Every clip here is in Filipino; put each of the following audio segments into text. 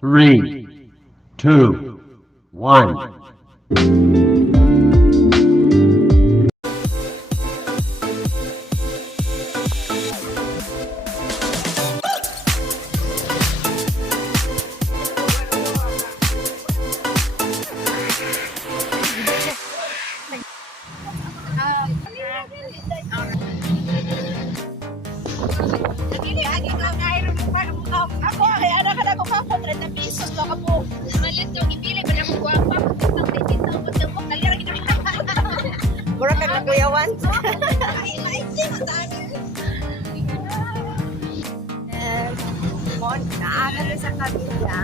Three, two, one. Ako, ay anak ka na ko ka 30 pesos to ka po. Malit yung ipili ko na mo kuha pa. Mura ka na kuyawan. Mon, naana rin sa kabila.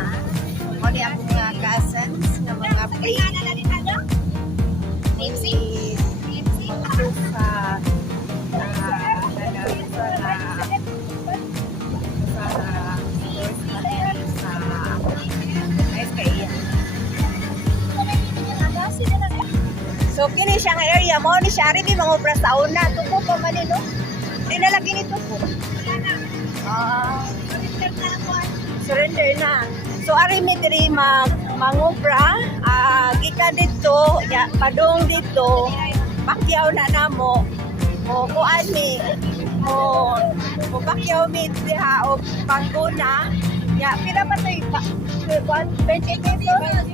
Mo ni ako mga cousins na mga play. Nimsi? Nimsi? Ako sa so kini siya nga area mo ni siya rin mga obras sa una tupo pa man no dinalagi nito po surrender na so ari mi diri mangobra gikan dito ya padung dito pakyaw na namo o kuan mi o pakyaw mi diha o pangguna ya pila ba tay 20 pesos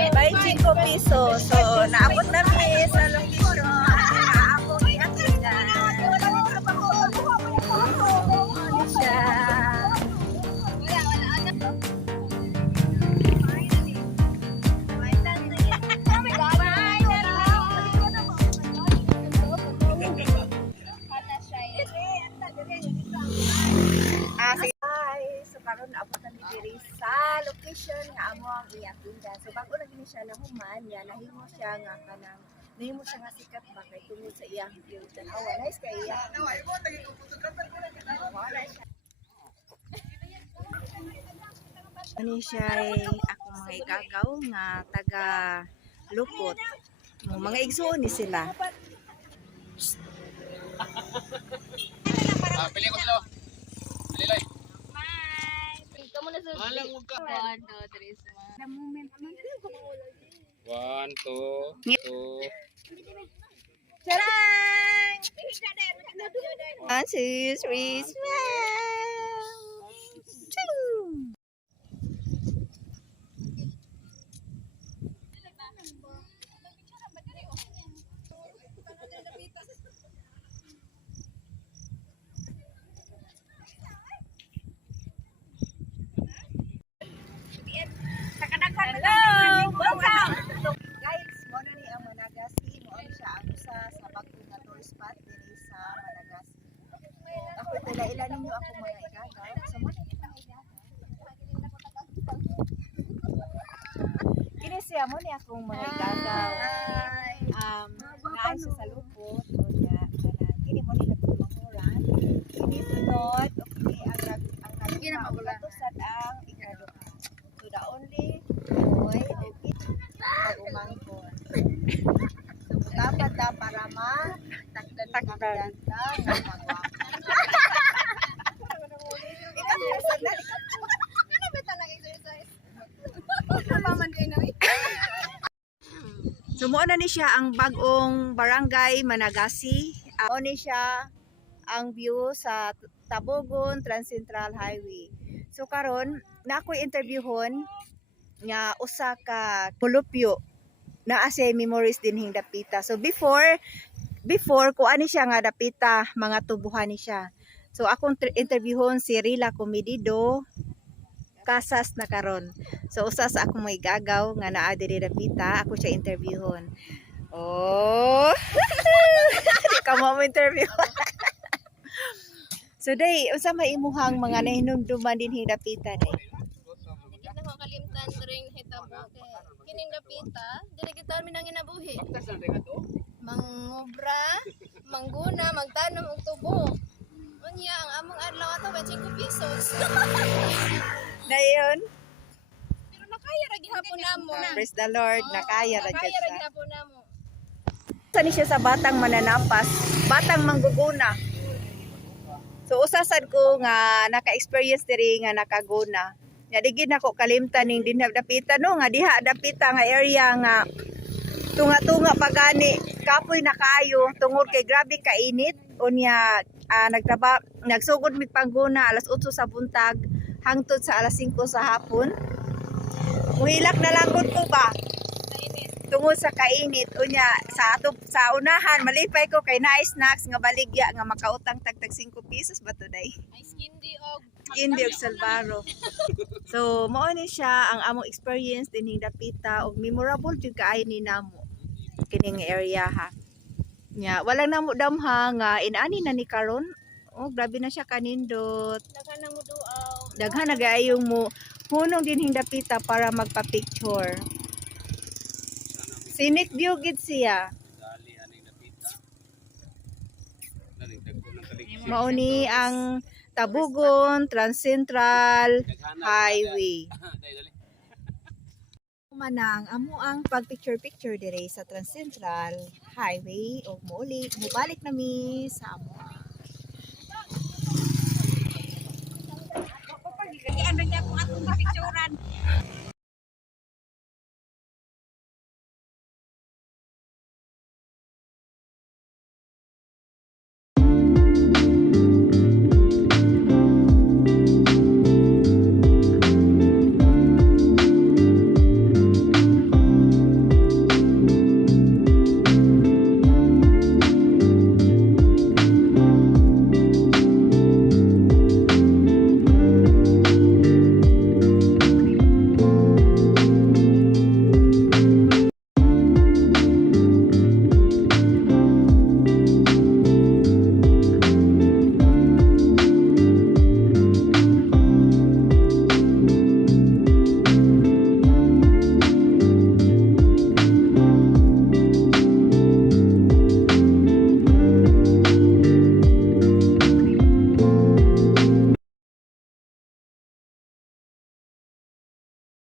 25 pesos. So, naabot na mi sa location. Naabot yan sila. Ano siya? So, karon abot na diri sa location nga amo ang iyakinda. So bago na gini siya nahuman, ya nahimo siya nga kanang nahimo siya nga sikat ba kay tungod sa iyang view. Tanawa nice kay iya. Ani siya ako mga igagaw nga taga Lupot. Mga igsoon ni sila. Pili ko sila. Pililay. Kamu na sa Malang huwag ka. 1, 2, 3, sa moment. 1, 2, 2. Charang! One, two, three, smile! Ching! Hello! Welcome! Guys, mo na ni ang Managassi. Mo siya ang usa sa bagong nga tourist spot diri sa Managassi. Ako ila ninyo ako mga igagaw. So mo na mga igagaw. Kini siya mo ni akong mga igagaw. Naan siya sa Lupot. O ya, kini mo ni nagtumanguran. Kini sunod. Okay, ang nagtusan ang igagaw. So the only boy okay umangkon. So dapat da para takdan kandidata nga magwa. Ano ba tanang exercise? Paman kay nawi. So mo na ni siya ang bagong barangay Managassi. Mo ni siya ang view sa Tabogon Trans-Central Highway. So karon na ako interviewon nga usa ka mulupyo na asa memories dinhing dapita. So before ko ani siya nga dapita mga tubuhan ni siya. So akong interviewon si Rila Comedido Casas na karon. So usa sa akong may gagaw nga naa diri dapita, ako siya interviewon. Oh. Di ka mo interview. So day, unsa may imuhang mga nahinumduman dinhing dapita day? Hindi na ko kalimtan ring hitabo kay kining dapita dili kita mi nang inabuhi. Mangobra, mangguna, magtanom og tubo. Unya ang among adlaw ato 25 pesos. Dayon, Pero nakaya ra gihapon namo. praise the Lord, nakaya ra Nakaya ra siya. gihapon namo. Sani siya sa batang mananapas, batang mangguguna. So usasad ko nga naka-experience diri nga nakaguna. Nya digid nako kalimtan ning dinha dapita no nga diha dapita nga area nga tunga-tunga pagani kapoy na kaayo tungod kay grabe kainit unya nagsugod mi pangguna alas 8 sa buntag hangtod sa alas 5 sa hapon. Muhilak na lang gud ko ba tungod sa kainit unya sa unahan malipay ko kay na snacks nga baligya nga makautang tagtag 5 pesos ba today. Ice candy og Hindi og Salvaro. So mao ni siya ang among experience dinhing dapita og memorable jud kaay ni namo kining area ha. Nya walang namo damha nga inani na ni karon. Oh grabe na siya kanindot. daghan na mo duaw. Daghan na gaayong mo hunong dinhing dapita para magpa-picture. Scenic view gid siya. Dali aning napita. Dali dagko ng kalig. Mao ni ang Tabugon Trans-Central Highway. Dali. Manang amo ang pag-picture dire sa Trans-Central Highway o mubalik nami sa amo. Ano niya kung atong